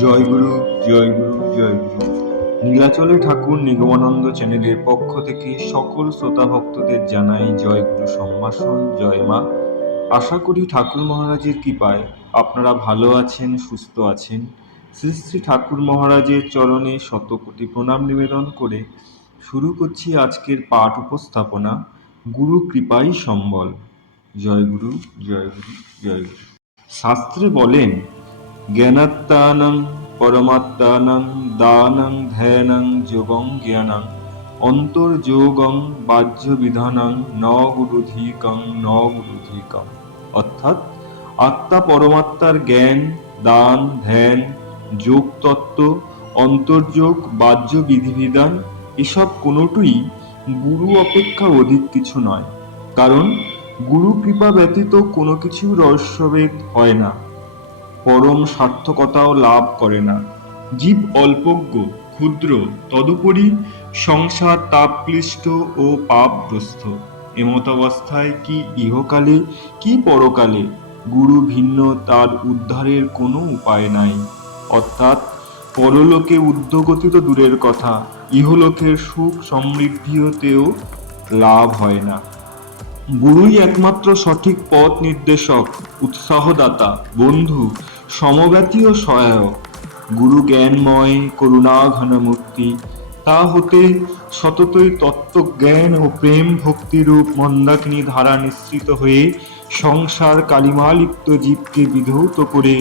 জয় গুরু জয় গুরু জয় গুরু। নীলাচলে ঠাকুর নিগমানন্দ চ্যানেলের পক্ষ থেকে সকল শ্রোতা ভক্তদের জানাই জয় গুরু সম্ভাষণ, জয় মা। আশা করি ঠাকুর মহারাজের কৃপায় আপনারা ভালো আছেন, সুস্থ আছেন। শ্রী শ্রী ঠাকুর মহারাজের চরণে শতকোটি প্রণাম নিবেদন করে শুরু করছি আজকের পাঠ উপস্থাপনা, গুরু কৃপাই সম্বল। জয় গুরু জয় গুরু জয় গুরু। শাস্ত্রে বলেন জ্ঞানাত্মানং পরমাত্মানং দানং ধ্যানং যোগং জ্ঞানং অন্তর্যোগং বাহ্য বিধানং ন গুরুধিকং ন গুরুধিকং অর্থাৎ আত্মা পরমাত্মার জ্ঞান, দান, ধ্যান যোগ তত্ত্ব অন্তর্যোগ বাহ্য বিধিবিধান এসব কোনোটুই গুরু অপেক্ষা অধিক কিছু নয়। কারণ গুরু কৃপা ব্যতীত কোনো কিছু রহস্যভেদ হয় না। পরম সার্থকতাও লাভ করে না। জীব অল্পজ্ঞ, ক্ষুদ্র, তদুপরি সংসার তাপক্লিষ্ট ও পাপগ্রস্ত। এমতাবস্থায় কি ইহকালে, কি পরকালে গুরু ভিন্ন তার উদ্ধারের কোনো উপায় নাই। অর্থাৎ পরলোকে উদ্যোগতি তো দূরের কথা, ইহলোকের সুখ সমৃদ্ধিতেও লাভ হয় না। গুরুই একমাত্র সঠিক পথ নির্দেশক, উৎসাহদাতা, বন্ধু সমব্যাতি ও সহায়ক। গুরু জ্ঞানময় করুণা ঘনমূর্তি তা হতে সততই তত্ত্বজ্ঞান ও প্রেম ভক্তিরূপ মন্দাকিনী ধারা নিঃসৃত হয়ে সংসার কালিমালিপ্ত জীবকে বিধৌত করে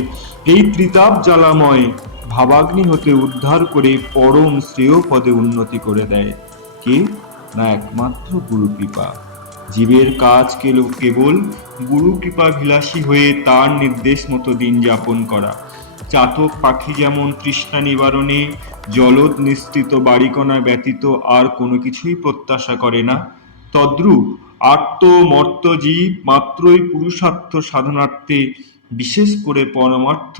এই ত্রিতাপ জ্বালাময় ভাবাগ্নি হতে উদ্ধার করে পরম শ্রেয় পদে উন্নতি করে দেয়। কে? না একমাত্র গুরু কৃপা জীবের কাজ কেবল গুরু কৃপা বিলাসী হয়ে তার নির্দেশ মতো দিন যাপন করা। চাতক পাখি যেমন তৃষ্ণা নিবারণে, জলদ নিশ্চিত বাড়িকণা ব্যতীত আর কোনো কিছুই প্রত্যাশা করে না। তদ্রূপ আত্ম মর্ত জীব মাত্রই পুরুষার্থ সাধনার্থে, বিশেষ করে পরমার্থ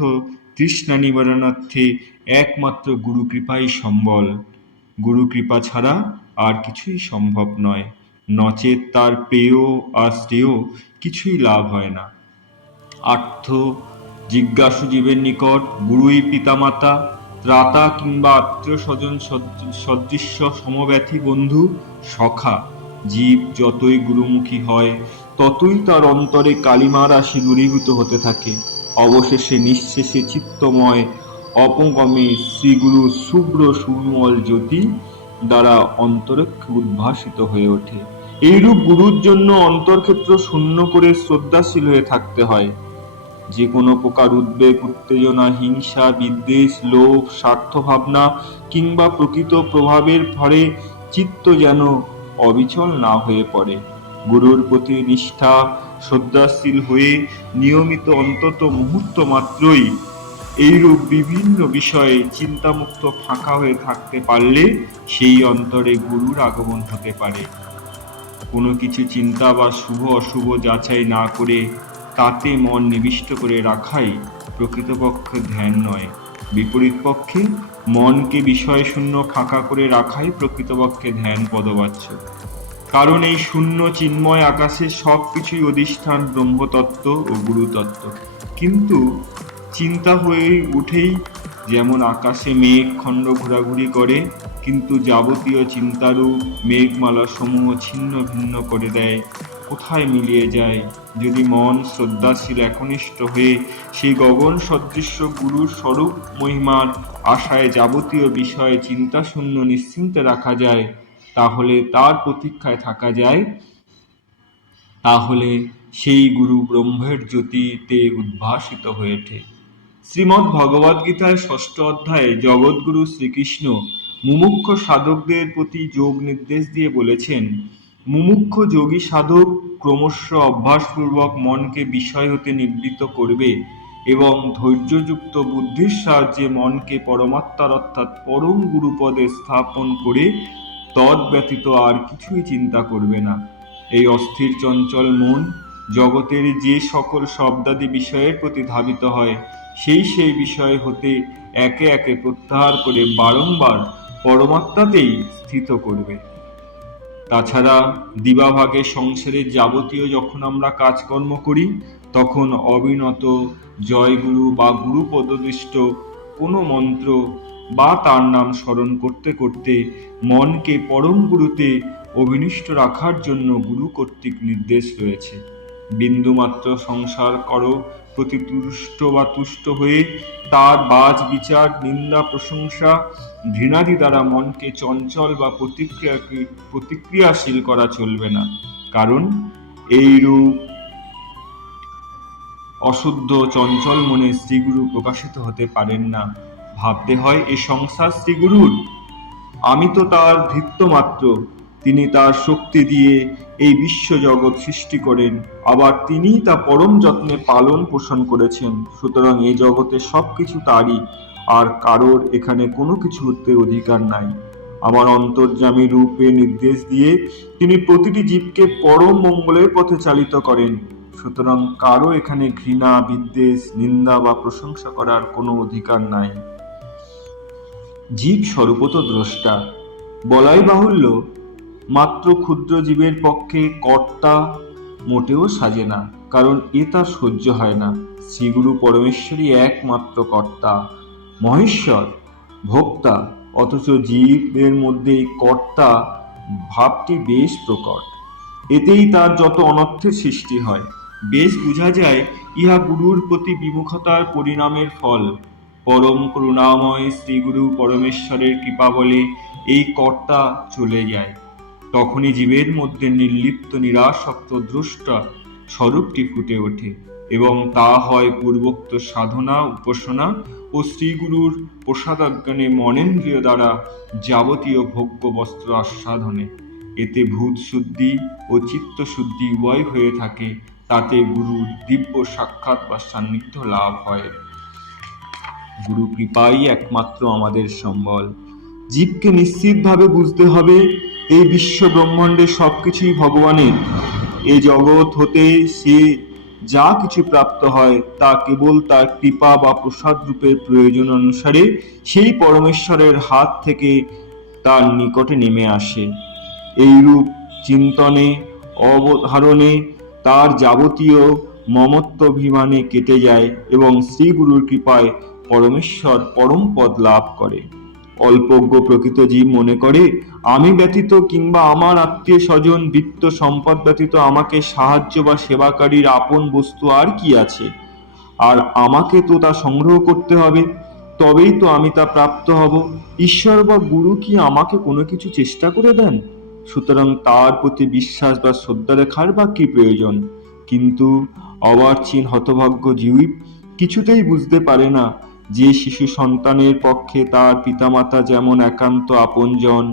তৃষ্ণা নিবারণার্থে একমাত্র গুরু কৃপাই সম্বল। গুরু কৃপা ছাড়া আর কিছুই সম্ভব নয়। নচেত তার পেয় আর শ্রেয় কিছুই লাভ হয় না। আর্থ জিজ্ঞাসু জীবের নিকট, গুরুই পিতামাতা, ত্রাতা কিংবা আত্মীয় স্বজন সদৃশ্য সমব্যথী বন্ধু, সখা, জীব যতই গুরুমুখী হয়, ততই তার অন্তরে কালিমা রাশি দূরীভূত হতে থাকে। অবশেষে নিঃশেষে চিত্তময় অপগমে শ্রীগুরু শুভ্র সুমল জ্যোতি দ্বারা অন্তরক্ষে উদ্ভাসিত হয়ে ওঠে। এইরূপ গুরুর জন্য অন্তর্ক্ষেত্র শূন্য করে শ্রদ্ধাশীল হয়ে থাকতে হয়। যে কোনো প্রকার উদ্বেগ, উত্তেজনা, হিংসা, বিদ্বেষ, লোভ স্বার্থ ভাবনা কিংবা প্রকৃত প্রভাবের ফলে চিত্ত যেন অবিচল না হয়ে পড়ে। গুরুর প্রতি নিষ্ঠা, শ্রদ্ধাশীল হয়ে নিয়মিত অন্তত মুহূর্ত মাত্রই এইরূপ বিভিন্ন বিষয়ে চিন্তামুক্ত ফাঁকা হয়ে থাকতে পারলে সেই অন্তরে গুরুর আগমন হতে পারে। কোনো কিছু চিন্তা বা শুভ অশুভ যাচাই না করে তাতে মন নিবিষ্ট করে রাখাই প্রকৃতপক্ষে ধ্যান নয়। বিপরীত পক্ষে মনকে বিষয়শূন্য ফাঁকা করে রাখাই প্রকৃতপক্ষে ধ্যান পদবাচ্য। কারণ এই শূন্য চিন্ময় আকাশে সব কিছুই অধিষ্ঠান, ব্রহ্মতত্ত্ব ও গুরুতত্ত্ব। কিন্তু চিন্তা হয়ে উঠেই যেমন আকাশে মেঘ খণ্ড ঘোরাঘুরি করে, কিন্তু যাবতীয় চিন্তারূপ মেঘমালা সমূহ ছিন্ন ভিন্ন করে দেয়। কোথায় মিলিয়ে যায়? যদি মন শ্রদ্ধাশীল একনিষ্ঠ হয়ে সেই গগন সদৃশ্য গুরুর স্বরূপ মহিমার আশায় যাবতীয় বিষয়ে চিন্তাশূন্য নিশ্চিন্তে রাখা যায়, তাহলে তার প্রতীক্ষায় থাকা যায়। তাহলে সেই গুরু ব্রহ্মের জ্যোতিতে উদ্ভাসিত হয়ে ওঠে। শ্রীমদ্ ভগবদ্গীতায় ষষ্ঠ অধ্যায়ে জগৎগুরু শ্রীকৃষ্ণ মুমুক্ষ সাধকদের প্রতি যোগ নির্দেশ দিয়ে বলেছেন, মুমুক্ষ যোগী সাধক ক্রমশ অভ্যাসপূর্বক মনকে বিষয় হতে নিবৃত্ত করবে এবং ধৈর্যযুক্ত বুদ্ধির সাহায্যে মনকে পরমাত্মার অর্থাৎ পরম গুরুপদে স্থাপন করে তদ ব্যতীত আর কিছুই চিন্তা করবে না। এই অস্থির চঞ্চল মন জগতের যে সকল শব্দাদি বিষয়ের প্রতি ধাবিত হয় সেই সেই বিষয় হতে একে একে প্রত্যাহার করে বারংবার পরমাত্মাতেই স্থিত করবে। তাছাড়া দিবাভাগে সংসারের যাবতীয় যখন আমরা কাজকর্ম করি, তখন অবিনত জয়গুরু বা গুরু পদদৃষ্ট কোনো মন্ত্র বা তার নাম স্মরণ করতে করতে মনকে পরম গুরুতে অভিনিষ্ট রাখার জন্য গুরু কর্তৃক নির্দেশ রয়েছে। বিন্দুমাত্র সংসার করো প্রতি তুষ্ট বা তুষ্ট হয়ে তার বাজ, বিচার, নিন্দা, প্রশংসা, ঘৃণাদি দ্বারা মনকে চঞ্চল বা প্রতিক্রিয়া প্রতিক্রিয়াশীল করা চলবে না। কারণ এইরূপ অশুদ্ধ চঞ্চল মনে শ্রীগুরু প্রকাশিত হতে পারেন না। ভাবতে হয়, এ সংসার শ্রীগুরুর? আমি তো তার ভৃত্য মাত্র তিনি তার শক্তি দিয়ে এই বিশ্ব জগৎ সৃষ্টি করেন। আবার তিনিই তা পরম যত্নে পালন পোষণ করেছেন। সুতরাং এই জগতে সবকিছু তারই, আর কারোর এখানে কোনো কিছুতে অধিকার নাই। আমার অন্তর্যামী রূপে নির্দেশ দিয়ে তিনি প্রতিটি জীবকে পরম মঙ্গলের পথে চালিত করেন। সুতরাং কারও এখানে ঘৃণা, বিদ্বেষ, নিন্দা বা প্রশংসা করার কোনো অধিকার নাই। জীব স্বরূপত দ্রষ্টা। বলাই বাহুল্য মাত্র ক্ষুদ্র জীবের পক্ষে কর্তা মোটেও সাজে না, কারণ এ তার সহ্য হয় না। শ্রীগুরু পরমেশ্বরই একমাত্র কর্তা। মহেশ্বর, ভোক্তা, অথচ জীবের মধ্যে এই কর্তা ভাবটি বেশ প্রকট। এতেই তার যত অনর্থের সৃষ্টি হয়। বেশ বোঝা যায়, ইহা গুরুর প্রতি বিমুখতার পরিণামের ফল। পরম করুণাময় শ্রীগুরু পরমেশ্বরের কৃপা বলে এই কর্তা চলে যায়। তখনই জীবের মধ্যে নির্লিপ্ত, নিরাসক্ত দ্রষ্টা স্বরূপটি ফুটে ওঠে এবং তা হয় পূর্বোক্ত সাধনা, উপাসনা ও শ্রীগুরুর প্রসাদাজ্ঞানে মনেন্দ্রিয় দ্বারা যাবতীয় ভোগ্য বস্ত্র আস্বাদনে। এতে ভূত শুদ্ধি ও চিত্ত শুদ্ধি উভয় হয়ে থাকে, তাতে গুরুর দিব্য সাক্ষাৎ বা সান্নিধ্য লাভ হয়। গুরু কৃপাই একমাত্র আমাদের সম্বল। জীবকে নিশ্চিতভাবে বুঝতে হবে এই বিশ্ব ব্রহ্মাণ্ডের সবকিছুই ভগবানের। এই জগৎ হতে সে যা কিছু প্রাপ্ত হয়, তা কেবল তার কৃপা বা প্রসাদ রূপের প্রয়োজন অনুসারে সেই পরমেশ্বরের হাত থেকে তার নিকটে নেমে আসে। এইরূপ চিন্তনে, অবধারণে তার যাবতীয় মমত্বাভিমানে কেটে যায় এবং শ্রীগুরুর কৃপায় পরমেশ্বর পরম পদ লাভ করে। অল্পজ্ঞ প্রকৃত জীব মনে করে, আমি ব্যতীত কিংবা আমার আত্মীয় স্বজন বৃত্ত সম্পদ ব্যতীত আমাকে সাহায্য বা সেবাকারীর আপন বস্তু আর কি আছে? আর আমাকে তো তা সংগ্রহ করতে হবে, তবেই তো আমি তা প্রাপ্ত হব। ঈশ্বর বা গুরু কি আমাকে কোনো কিছু চেষ্টা করে দেন? সুতরাং তার প্রতি বিশ্বাস বা শ্রদ্ধা রেখার বা কি প্রয়োজন? কিন্তু অবার্চীন হতভাগ্য জীব কিছুতেই বুঝতে পারে না যে শিশু সন্তানের পক্ষে তার পিতামাতা যেমন একান্ত আপনজন,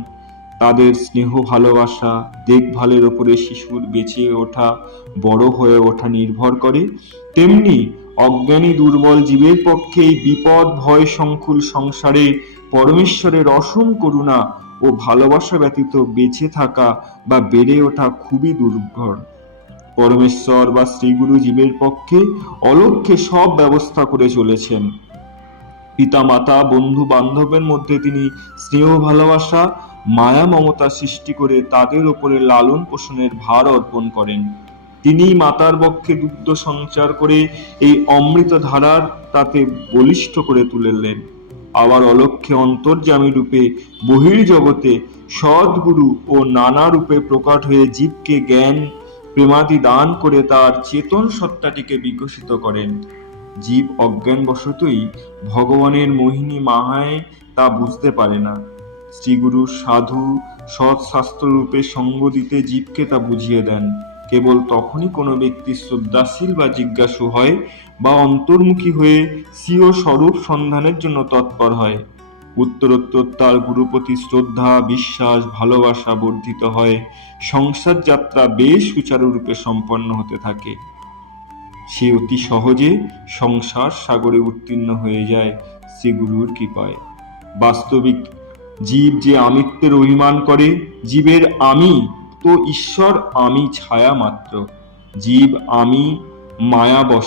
তাদের স্নেহ ভালোবাসা, দেখভালের ওপরে শিশুর বেঁচে ওঠা, বড় হয়ে ওঠা নির্ভর করে, তেমনি অজ্ঞানী দুর্বল জীবের পক্ষে এই বিপদ, ভয়, সংকুল সংসারে পরমেশ্বরের অসম করুণা ও ভালোবাসা ব্যতীত বেঁচে থাকা বা বেড়ে ওঠা খুবই দুর্ঘর পরমেশ্বর বা শ্রীগুরু জীবের পক্ষে অলক্ষ্যে সব ব্যবস্থা করে চলেছেন। পিতা মাতা বন্ধু বান্ধবের মধ্যে তিনি স্নেহ, ভালোবাসা, মায়া, মমতা সৃষ্টি করে তাদের ওপরে লালন পোষণের ভার অর্পণ করেন। তিনি মাতার পক্ষে দুগ্ধ সঞ্চার করে এই অমৃত ধারার তাতে বলিষ্ঠ করে তুলেলেন। আবার অলক্ষে অন্তর্যামী রূপে বহির্জগতে সদ্গুরু ও নানা রূপে প্রকট হয়ে জীবকে জ্ঞান, প্রেমাদি দান করে তার চেতন সত্তাটিকে বিকশিত করেন। জীব অজ্ঞানবশতই ভগবানের মোহিনী মাহায় তা বুঝতে পারে না। শ্রীগুরু সাধু সৎ শাস্ত্র রূপে সঙ্গ দিতে জীবকে তা বুঝিয়ে দেন। কেবল তখনই কোনো ব্যক্তি শ্রদ্ধাশীল বা জিজ্ঞাসু হয় বা অন্তর্মুখী হয়ে স্বীয় স্বরূপ সন্ধানের জন্য তৎপর হয়। উত্তরোত্তর তার গুরুপতি শ্রদ্ধা, বিশ্বাস, ভালোবাসা বর্ধিত হয়। সংসার যাত্রা বেশ সুচারুরূপে সম্পন্ন হতে থাকে। সে অতি সহজে সংসার সাগরে উত্তীর্ণ হয়ে যায় শ্রীগুরুর কৃপায়। বাস্তবিক জীব যে আমিত্বের অভিমান করে, জীবের আমি তো ঈশ্বর আমি ছায়া মাত্র। জীব আমি মায়াবশ।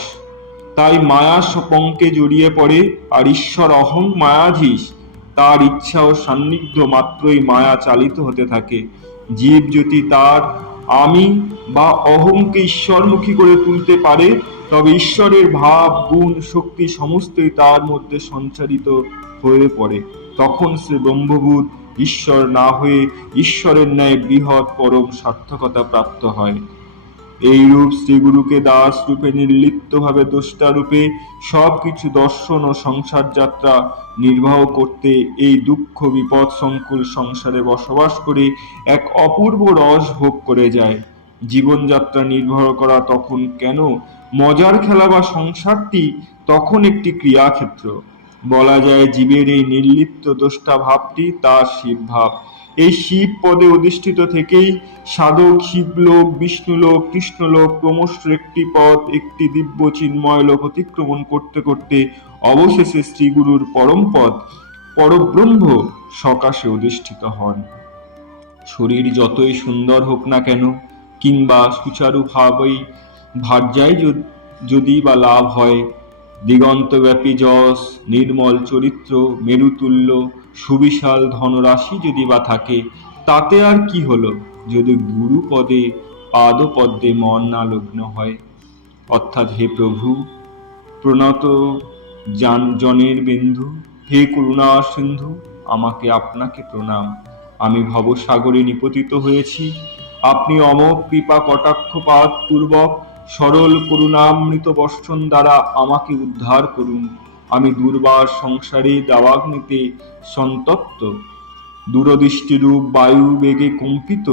তাই মায়া সপঙ্কে জড়িয়ে পড়ে আর ঈশ্বর অহং মায়াধীশ। তার ইচ্ছা ও সান্নিধ্য মাত্রই মায়া চালিত হতে থাকে। জীব যদি তার আমি বা অহংকে ঈশ্বরমুখী করে তুলতে পারে, তবে ঈশ্বরের ভাব, গুণ, শক্তি সমস্তই তার মধ্যে সঞ্চারিত হয়ে পড়ে। তখন সে ব্রহ্মভূত ঈশ্বর না হয়ে ঈশ্বরের ন্যায় বৃহৎ পরম সার্থকতা প্রাপ্ত হয়। এই রূপ শ্রীগুরুকে দাস রূপে নির্লিপ্ত ভাবে দ্রষ্টা রূপে সবকিছু দর্শন ও সংসার যাত্রা নির্বাহ করতে এই দুঃখ, বিপদ, সংকুল সংসারে বসবাস করে এক অপূর্ব রস ভোগ করে যায়। জীবনযাত্রা নির্ভর করা তখন কেন? মজার খেলা বা সংসারটি তখন একটি ক্রিয়াক্ষেত্র। বলা যায়, জীবের এই নির্লিপ্ত দ্রষ্টা ভাবটি তার শিব ভাব। এই শিব পদে অধিষ্ঠিত থেকেই সাধক শিবলোক, বিষ্ণুলোক, কৃষ্ণলোক ক্রমশ একটি পদ একটি দিব্য চিন্ময় লোক অতিক্রমণ করতে করতে অবশেষে শ্রীগুরুর পরম পদ, পরব্রহ্ম সকাশে অধিষ্ঠিত হন। শরীর যতই সুন্দর হোক না কেন, কিংবা সুচারুভাবেই ভার্যায় যদি বা লাভ হয় দিগন্তব্যাপী যশ, নির্মল চরিত্র, মেরুতুল্য, সুবিশাল ধনরাশি যদি বা থাকে, তাতে আর কি হলো যদি গুরু পদে পাদপদ্মে মন না লগ্ন হয়? অর্থাৎ হে প্রভু, প্রণত জান, জনের বিন্দু, হে করুণা সিন্ধু, আমাকে আপনাকে প্রণাম। আমি ভবসাগরে নিপতিত হয়েছি। আপনি অমোঘ কৃপা কটাক্ষপাত পূর্বক সরল করুণামৃত বর্ষণ দ্বারা আমাকে উদ্ধার করুন। আমি দুর্বার সংসারে দাবাগ্নিতে সন্তপ্ত। দূরদৃষ্টিরূপ বায়ু বেগে কম্পিত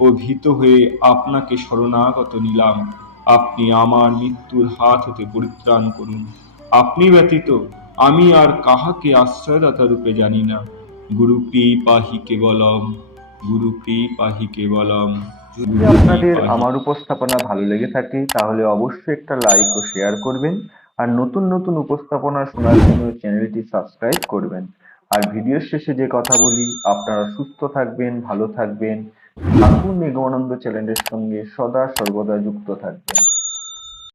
ও ভীত হয়ে আপনাকে শরণাগত নিলাম। আপনি আমার মৃত্যুর হাত হতে পরিত্রাণ করুন। আপনি ব্যতীত আমি আর কাহাকে আশ্রয়দাতা রূপে জানি না। গুরু পাহি কেবলম গুরু পাহি কেবলম। যদি আপনাদের আমার উপস্থাপনা ভালো লেগে থাকে, তাহলে অবশ্যই একটা লাইক ও শেয়ার করবেন। আর নতুন নতুন উপস্থাপনা শোনার জন্য চ্যানেলটি সাবস্ক্রাইব করবেন। আর ভিডিওর শেষে যে কথা বলি, আপনারা সুস্থ থাকবেন, ভালো থাকবেন। থাকুন নিগমানন্দ চ্যানেলের সঙ্গে সদা সর্বদা যুক্ত থাকবেন।